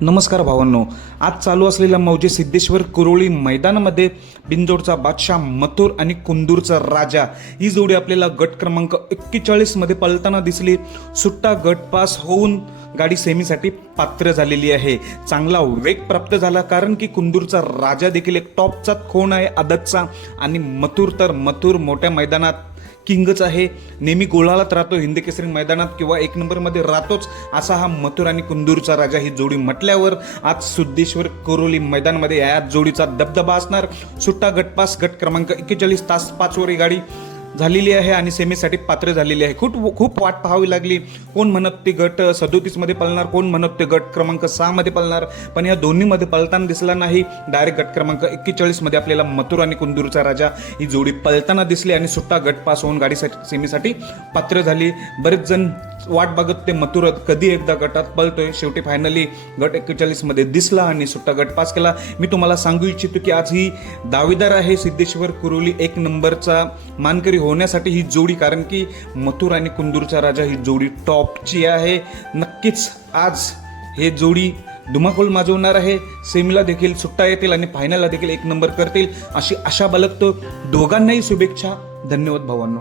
नमस्कार भावांनो. आज चालू असलेल्या मौजे सिद्धेश्वर कुरोळी मैदानामध्ये बिंजोडचा बादशाह मथुर आणि कुंदूरचा राजा ही जोडी आपल्याला गट क्रमांक एक्केचाळीसमध्ये पलताना पळताना दिसली. सुट्टा गट पास होऊन गाडी सेमीसाठी पात्र झालेली आहे. चांगला वेग प्राप्त झाला कारण की कुंदूरचा राजा देखील एक टॉपचा खोण आहे आदतचा. आणि मथुर तर मथुर मोठ्या मैदानात किंगच आहे. नेहमी गोळालाच राहतो हिंदी केसरी मैदानात किंवा एक नंबरमध्ये राहतोच असा हा मथुर आणि कुंदूरचा राजा ही जोडी म्हटल्यावर आज सिद्धेश्वर कोरोली मैदानमध्ये या जोडीचा दबदबा असणार. सुट्टा गटपास गट क्रमांक एक्केचाळीस तास पाचवर ही गाडी. झालेली आहे आणि सेमीसाठी पात्र झालेली आहे. खूप खूप वाट पाहावी लागली. कोण म्हणत ते गट? सदोतीसमध्ये पळणार कोण म्हणत ते गट? क्रमांक सहामध्ये पळणार पण या दोन्हीमध्ये पळताना दिसला नाही. डायरेक्ट गट क्रमांक एक्केचाळीसमध्ये आपल्याला मथुर आणि कुंदूरचा राजा ही जोडी पळताना दिसली आणि सुट्टा गट पास होऊन गाडीसाठी सेमीसाठी पात्र झाली. बरेच जण वाट बघत ते मथुर कधी एकदा गटात पळतोय. शेवटी फायनली गट एक्केचाळीसमध्ये दिसला आणि सुट्टा गट पास केला. मी तुम्हाला सांगू इच्छितो की आज ही दावेदार आहे सिद्धेश्वर कुरुली एक नंबरचा मानकरी होण्यासाठी ही जोडी कारण की मथुर आणि कुंदूरचा राजा ही जोडी टॉपची आहे. नक्कीच आज हे जोडी धुमाकूल माजवणार आहे. सेमीला देखील सुट्टा येतील आणि फायनलला देखील एक नंबर करतील. अशी आशा बलगतो. दोघांनाही शुभेच्छा. धन्यवाद भावांनो.